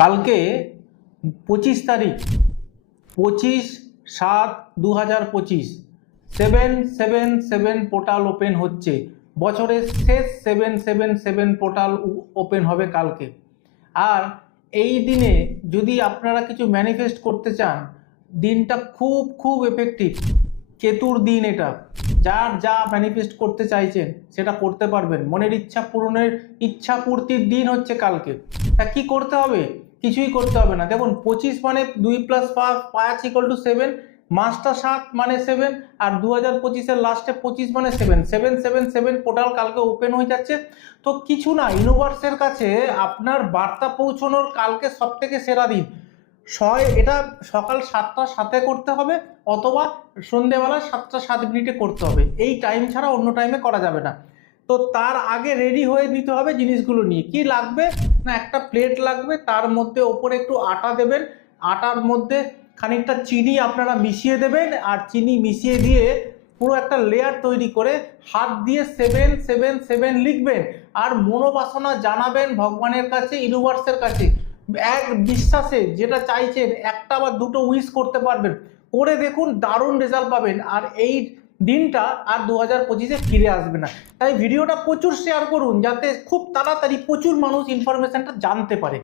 কালকে 25 তারিখ 25/7/2025 777 portal open হচ্ছে। বছরের শেষ 777 পোর্টাল ওপেন হবে কালকে। আর এই দিনে যদি আপনারা কিছু ম্যানিফেস্ট করতে চান, দিনটা খুব খুব এফেক্টিভ। কেতুর দিন এটা। যার যা ম্যানিফেস্ট করতে চাইছেন সেটা করতে পারবেন। মনের ইচ্ছা পূরণের ইচ্ছা পূর্তির দিন হচ্ছে কালকে। তা কি করতে হবে? কিছুই করতে হবে না। দেখুন, 25 মানে 2 + 5 = 7, মাসটা 7 মানে 7, আর 2025-এর লাস্টে 25 মানে 7, 777 পোর্টাল কালকে ওপেন হয়ে যাচ্ছে। তো কিছু না, ইউনিভার্সের কাছে আপনার বার্তা পৌঁছানোর কালকে সব থেকে সেরা দিন। এটা সকাল 7টা 7-এ করতে হবে, অথবা সন্ধেবেলা 7টা 7 মিনিটে করতে হবে। এই টাইম ছাড়া অন্য টাইমে করা যাবে না। তো তার আগে রেডি হয়ে নিতে হবে জিনিসগুলো নিয়ে। কি লাগবে না, একটা প্লেট লাগবে, তার মধ্যে ওপরে একটু আটা দেবেন, আটার মধ্যে খানিকটা চিনি আপনারা মিশিয়ে দেবেন, আর চিনি মিশিয়ে দিয়ে পুরো একটা লেয়ার তৈরি করে হাত দিয়ে 777 লিখবেন, আর মনোবাসনা জানাবেন ভগবানের কাছে, ইউনিভার্সের কাছে। এক বিশ্বাসে যেটা চাইছেন, একটা বা দুটো উইশ করতে পারবেন, করে দেখুন, দারুণ রেজাল্ট পাবেন। আর এই দিনটা আর 2025-এ ফিরে আসবে না। তাই ভিডিওটা প্রচুর শেয়ার করুন, যাতে খুব তাড়াতাড়ি প্রচুর মানুষ ইনফরমেশনটা জানতে পারে।